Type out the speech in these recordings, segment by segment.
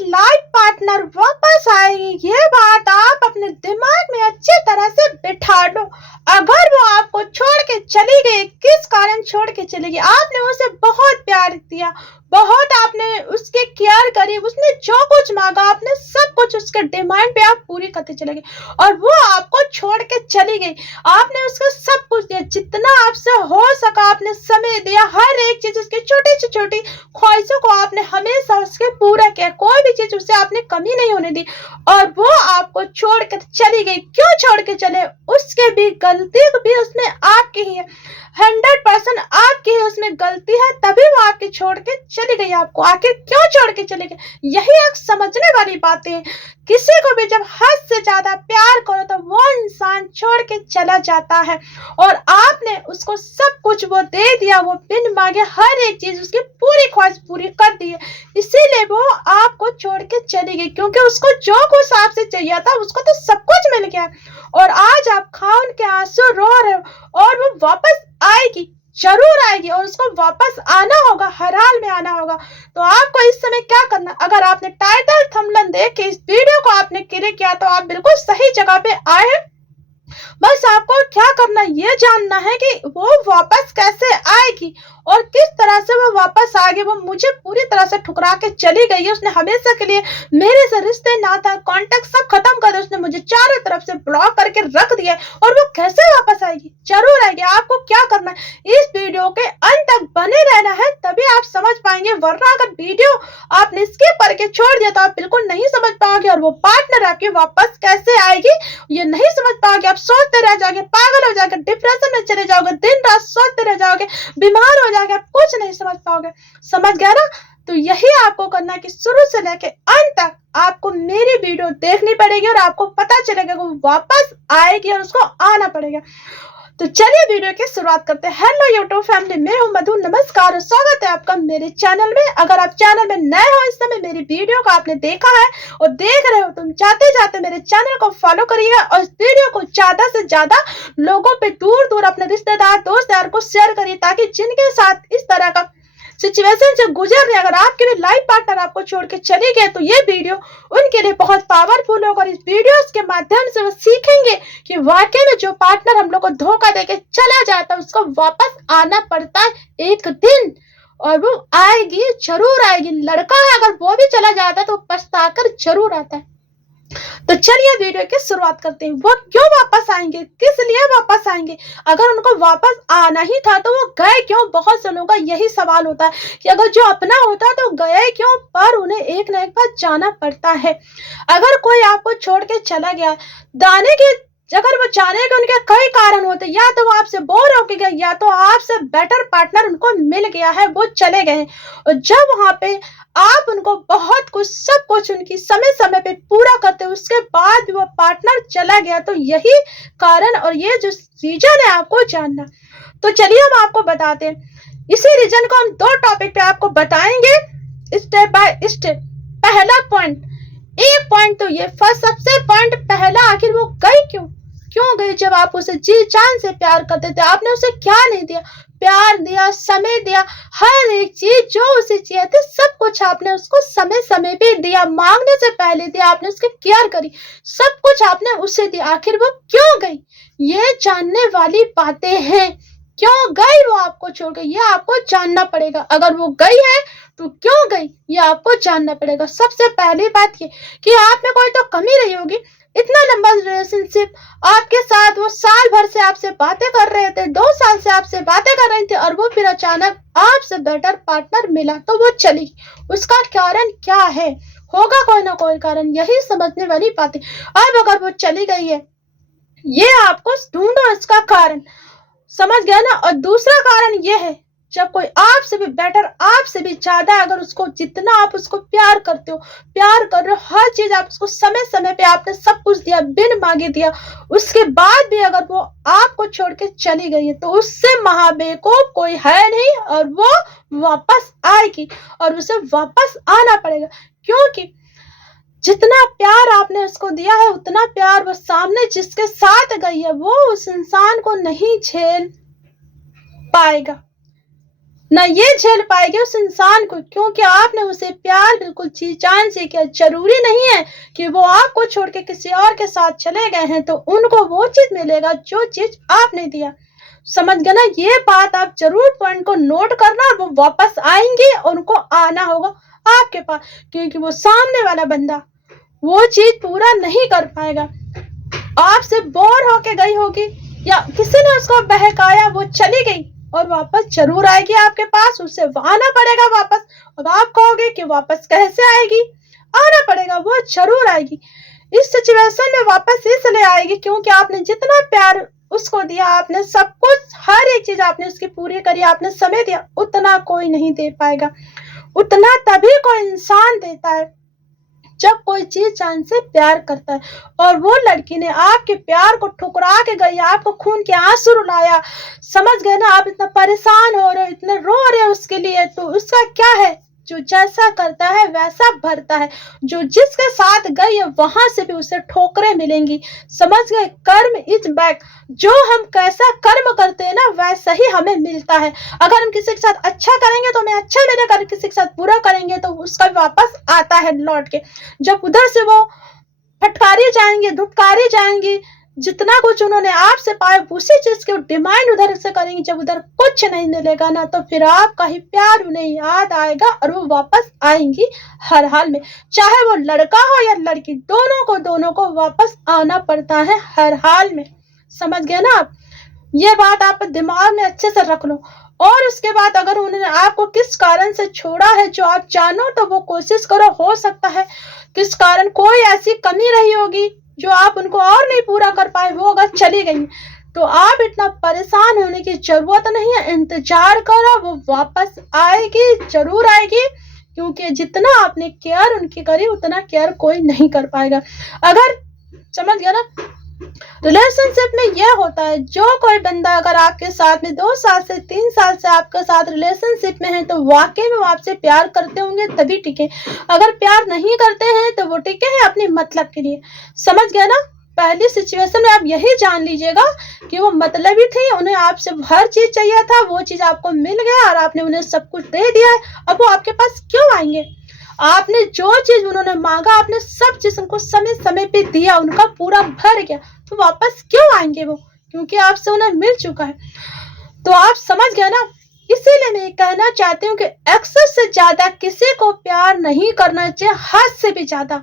Life partner वापस आएगी, ये बात आप अपने दिमाग में अच्छी तरह से बिठा लो। अगर वो आपको छोड़ के चली गई, किस कारण छोड़ के चली गई? आपने उसे बहुत प्यार दिया, बहुत आपने उसकी केयर करी, उसने जो कुछ मांगा आपने सब कुछ उसके डिमांड पे आप पूरी करते चले गए, और वो आपको छोड़ के चली गई। आपने उसको सब कुछ दिया, जितना आपसे हो सका आपने समय दिया, हर एक चीज उसकी छोटी से छोटी ख्वाहिशों को आपने हमेशा उसके पूरा किया, कोई भी चीज उससे आपने कमी नहीं होने दी, और वो आपको छोड़ कर चली गई। क्यों छोड़ के चले? उसके भी गलती भी उसमें आपकी ही है, 100% आपकी ही उसमें गलती है, तभी वो आपके छोड़ के चली गई। आपको आखिर क्यों छोड़ के चली गई? यही एक समझने वाली बातें हैं। किसी को भी जब हद से ज्यादा प्यार करो तो वो इंसान छोड़ के चला जाता है, और आपने उसको सब कुछ वो दे दिया, वो बिन मांगे हर एक चीज उसकी पूरी ख्वाहिश पूरी कर दी है, इसीलिए वो आपको छोड़ के चली गई, क्योंकि उसको जो कुछ आपसे चाहिए था उसको तो सब कुछ मिल गया, और आज आप खून के आंसू रो रहे हो, और वो वापस आएगी, जरूर आएगी, और उसको वापस आना होगा, हर हाल में आना होगा। तो आपको इस समय क्या करना, अगर आपने टाइटल थंबनेल देख के इस वीडियो को आपने क्लिक किया तो आप बिल्कुल सही जगह पे आए हैं। बस आपको क्या करना, ये जानना है कि वो वापस कैसे आएगी और किस तरह से वो वापस आएगी। वो मुझे पूरी तरह से ठुकरा के चली गई है, उसने हमेशा के लिए मेरे से रिश्ते नाता कांटेक्ट सब खत्म कर दिया, उसने मुझे चारों तरफ से ब्लॉक करके रख दिया, और वो कैसे वापस आएगी? जरूर आएगी। आपको क्या करना है, इस वीडियो के अंत तक बने रहना है, तभी आप समझ पाएंगे, वरना अगर वीडियो आपने स्किप करके छोड़ दिया तो आप बिल्कुल नहीं समझ पाओगे, और वो पार्टनर आपकी वापस कैसे आएगी ये नहीं समझ पाओगे। आप सोचते रह जाओगे, पागल हो जाओगे, डिप्रेशन में चले जाओगे, दिन रात सोचते रह जाओगे, बीमार हो जाओगे, आप कुछ नहीं समझ पाओगे। समझ गया ना? तो यही आपको करना है कि शुरू से लेके अंत तक आपको मेरी वीडियो देखनी पड़ेगी, और आपको पता चलेगा कि वो वापस आएगी और उसको आना पड़ेगा। तो चलिए वीडियो की शुरुआत करते हैं। हेलो यूट्यूब फैमिली, मैं हूं मधु, नमस्कार और स्वागत है आपका मेरे चैनल में। अगर आप चैनल में नए हो, इस समय मेरी वीडियो को आपने देखा है और देख रहे हो, तुम जाते जाते मेरे चैनल को फॉलो करिएगा, और इस वीडियो को ज्यादा से ज्यादा लोगों पे, दूर दूर अपने रिश्तेदार दोस्त यार को शेयर करिए, ताकि जिनके साथ इस तरह का सिचुएशन से गुजर रहे, अगर आपके भी लाइफ पार्टनर आपको छोड़ के चले गए तो ये वीडियो उनके लिए बहुत पावरफुल होगा, और इस वीडियोस के माध्यम से वो सीखेंगे कि वाकई में जो पार्टनर हम लोग को धोखा देके चला जाता है उसको वापस आना पड़ता है एक दिन, और वो आएगी, जरूर आएगी। लड़का है, अगर वो भी चला जाता है तो पछताकर जरूर आता है। तो चलिए वीडियो की शुरुआत करते हैं। वो क्यों वापस आएंगे, किस लिए वापस आएंगे? अगर उनको वापस आना ही था तो वो गए क्यों? बहुत से लोगों का यही सवाल होता है कि अगर जो अपना होता तो गए क्यों, पर उन्हें एक न एक बार जाना पड़ता है। अगर कोई आपको छोड़ के चला गया, दाने की अगर वो जाने के उनके कई कारण होते, या तो वो आपसे बोर हो गए, या तो आपसे बेटर पार्टनर उनको मिल गया है, वो चले गए। और जब वहां पे आप उनको बहुत कुछ, सब कुछ उनकी समय समय पे पूरा करते, उसके बाद भी वो पार्टनर चला गया, तो यही कारण और ये जो रीजन है आपको जानना। तो चलिए हम आपको बताते हैं। इसी रीजन को हम दो टॉपिक पे आपको बताएंगे, स्टेप बाय स्टेप। पहला पॉइंट, एक पॉइंट तो ये फर्स्ट, सबसे पॉइंट पहला, आखिर वो गई क्यों? क्यों गई? जब आप उसे जी जान से प्यार करते थे, आपने उसे क्या नहीं दिया? प्यार दिया, समय दिया, हर एक चीज जो उसे चाहिए थी सब कुछ आपने उसको समय समय पे दिया, मांगने से पहले दिया, आपने उसकी केयर करी, सब कुछ आपने उसे दिया। आखिर वो क्यों गई? ये जानने वाली बातें हैं। क्यों गई वो आपको छोड़ गई, ये आपको जानना पड़ेगा। अगर वो गई है तो क्यों गई, ये आपको जानना पड़ेगा। सबसे पहली बात ये कि आप में कोई तो कमी रही होगी। इतना लंबा रिलेशनशिप आपके साथ, वो साल भर से आपसे बातें कर रहे थे, 2 साल से आपसे बातें कर रहे थे, और वो फिर अचानक आपसे बेटर पार्टनर मिला तो वो चली। उसका कारण क्या है? होगा कोई ना कोई कारण, यही समझने वाली बात है। अब अगर वो चली गई है, ये आपको ढूंढो इसका कारण। समझ गया ना? और दूसरा कारण ये है, जब कोई आपसे भी बेटर, आपसे भी ज्यादा, अगर उसको जितना आप उसको प्यार करते हो, प्यार कर रहे हो, हर चीज आप उसको समय समय पे आपने सब कुछ दिया, बिन मांगे दिया, उसके बाद भी अगर वो आपको छोड़ के चली गई है तो उससे महाबेवकूफ कोई है नहीं, और वो वापस आएगी, और उसे वापस आना पड़ेगा। क्योंकि जितना प्यार आपने उसको दिया है, उतना प्यार वो सामने जिसके साथ गई है वो उस इंसान को नहीं झेल पाएगा। ना ये झेल पाएगी उस इंसान को, क्योंकि आपने उसे प्यार बिल्कुल जी जान से किया। जरूरी नहीं है कि वो आपको छोड़ के किसी और के साथ चले गए हैं तो उनको वो चीज मिलेगा जो चीज आपने दिया। समझ गए ना? ये बात आप जरूर पॉइंट को नोट करना। वो वापस आएंगे, उनको आना होगा आपके पास, क्योंकि वो सामने वाला बंदा वो चीज पूरा नहीं कर पाएगा। आपसे बोर होके गई होगी या किसी ने उसको बहकाया, वो चली गई और वापस जरूर आएगी आपके पास। उसे आना पड़ेगा वापस। अब आप कहोगे कि वापस कैसे आएगी? आना पड़ेगा, वो जरूर आएगी। इस सिचुएशन में वापस इसलिए आएगी क्योंकि आपने जितना प्यार उसको दिया, आपने सब कुछ, हर एक चीज आपने उसकी पूरी करी, आपने समय दिया, उतना कोई नहीं दे पाएगा। उतना तभी कोई इंसान देता है जब कोई चीज जान से प्यार करता है। और वो लड़की ने आपके प्यार को ठुकरा के गई, आपको खून के आंसू रुलाया। समझ गए ना? आप इतना परेशान हो रहे हो, इतने रो रहे हो उसके लिए, तो उसका क्या है? जो जैसा करता है वैसा भरता है। जो जिसके साथ गई है वहां से भी उसे ठोकरें मिलेंगी। समझ गए? कर्म इज बैक। जो हम कैसा कर्म करते हैं ना वैसा ही हमें मिलता है। अगर हम किसी के साथ अच्छा करेंगे तो हमें अच्छा मिलेगा, अगर किसी के साथ बुरा करेंगे तो उसका वापस आता है लौट के। जब उधर से वो फटकारी जाएंगे, धुटकारी जाएंगी, जितना कुछ उन्होंने आपसे पाया उसी चीज की डिमांड उधर से करेंगे। जब उधर कुछ नहीं मिलेगा ना तो फिर आपका ही प्यार उन्हें याद आएगा और वो वापस आएंगी हर हाल में। चाहे वो लड़का हो या लड़की, दोनों को वापस आना पड़ता है हर हाल में। समझ गए ना आप? ये बात आप दिमाग में अच्छे से रख लो। और उसके बाद अगर उन्होंने आपको किस कारण से छोड़ा है जो आप जानो, तो वो कोशिश करो। हो सकता है किस कारण कोई ऐसी कमी रही होगी जो आप उनको और नहीं पूरा कर पाए, वो अगर चली गई तो आप इतना परेशान होने की जरूरत नहीं है। इंतजार करो, वो वापस आएगी, जरूर आएगी, क्योंकि जितना आपने केयर उनकी करी उतना केयर कोई नहीं कर पाएगा। अगर समझ गया ना? रिलेशनशिप में यह होता है, जो कोई बंदा अगर आपके साथ में 2 साल से 3 साल से आपके साथ रिलेशनशिप में है तो वाकई में वो आपसे प्यार करते होंगे तभी टिके। अगर प्यार नहीं करते हैं तो वो टिके हैं अपने मतलब के लिए। समझ गए ना? पहली सिचुएशन में आप यही जान लीजिएगा कि वो मतलबी थी, उन्हें आपसे हर चीज चाहिए था, वो चीज आपको मिल गया और आपने उन्हें सब कुछ दे दिया है। अब वो आपके पास क्यों आएंगे? आपने जो चीज उन्होंने मांगा, आपने सब चीज उनको समय समय पे दिया, उनका पूरा भर गया, तो वापस क्यों आएंगे वो? क्योंकि आपसे उन्हें मिल चुका है। तो आप समझ गए ना? इसीलिए मैं कहना चाहती हूँ कि एक्सेस से ज्यादा किसी को प्यार नहीं करना चाहिए, हद से भी ज्यादा।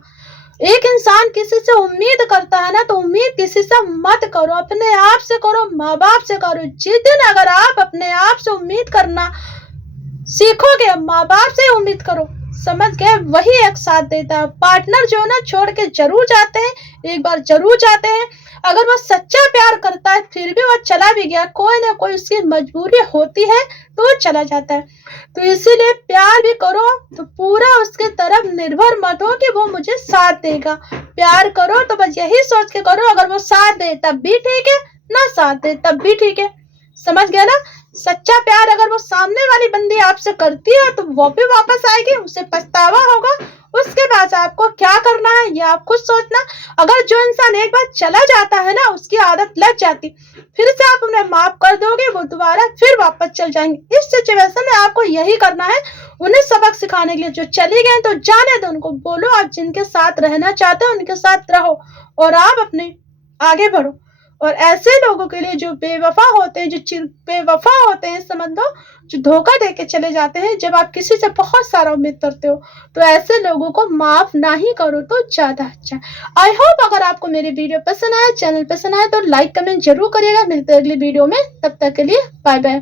एक इंसान किसी से उम्मीद करता है ना तो उम्मीद किसी से मत करो, अपने आप से करो, माँ बाप से करो। जिस दिन अगर आप अपने आप से उम्मीद करना सीखोगे, माँ बाप से उम्मीद करो, समझ गए? वही एक साथ देता है। पार्टनर जो है ना छोड़ के जरूर जाते हैं, एक बार जरूर जाते हैं। अगर वो सच्चा प्यार करता है फिर भी वो चला भी गया, कोई ना कोई उसकी मजबूरी होती है तो वो चला जाता है। तो इसीलिए प्यार भी करो तो पूरा उसके तरफ निर्भर मत हो कि वो मुझे साथ देगा। प्यार करो तो बस यही सोच के करो, अगर वो साथ दे तब भी ठीक है, ना साथ दे तब भी ठीक है। समझ गया ना? सच्चा प्यार अगर वो सामने वाली बंदी आपसे करती है तो वो भी वापस आएगी, उसे पछतावा होगा। उसके बाद आपको क्या करना है ये आप खुद सोचना। अगर जो इंसान एक बार चला जाता है ना, उसकी आदत लग जाती, फिर से आप उन्हें माफ कर दोगे, वो दोबारा फिर वापस चल जाएंगे। इस सिचुएशन में आपको यही करना है, उन्हें सबक सिखाने के लिए। जो चली गए तो जाने दो, उनको बोलो आप जिनके साथ रहना चाहते हो उनके साथ रहो और आप अपने आगे बढ़ो। और ऐसे लोगों के लिए जो बेवफा होते हैं, जो बेवफा होते हैं, समझ लो, जो धोखा देके चले जाते हैं जब आप किसी से बहुत सारा उम्मीद करते हो, तो ऐसे लोगों को माफ ना ही करो तो ज्यादा अच्छा। आई होप अगर आपको मेरी वीडियो पसंद आए, चैनल पसंद आए तो लाइक कमेंट जरूर करिएगा। मिलते हैं अगली वीडियो में, तब तक के लिए बाय बाय।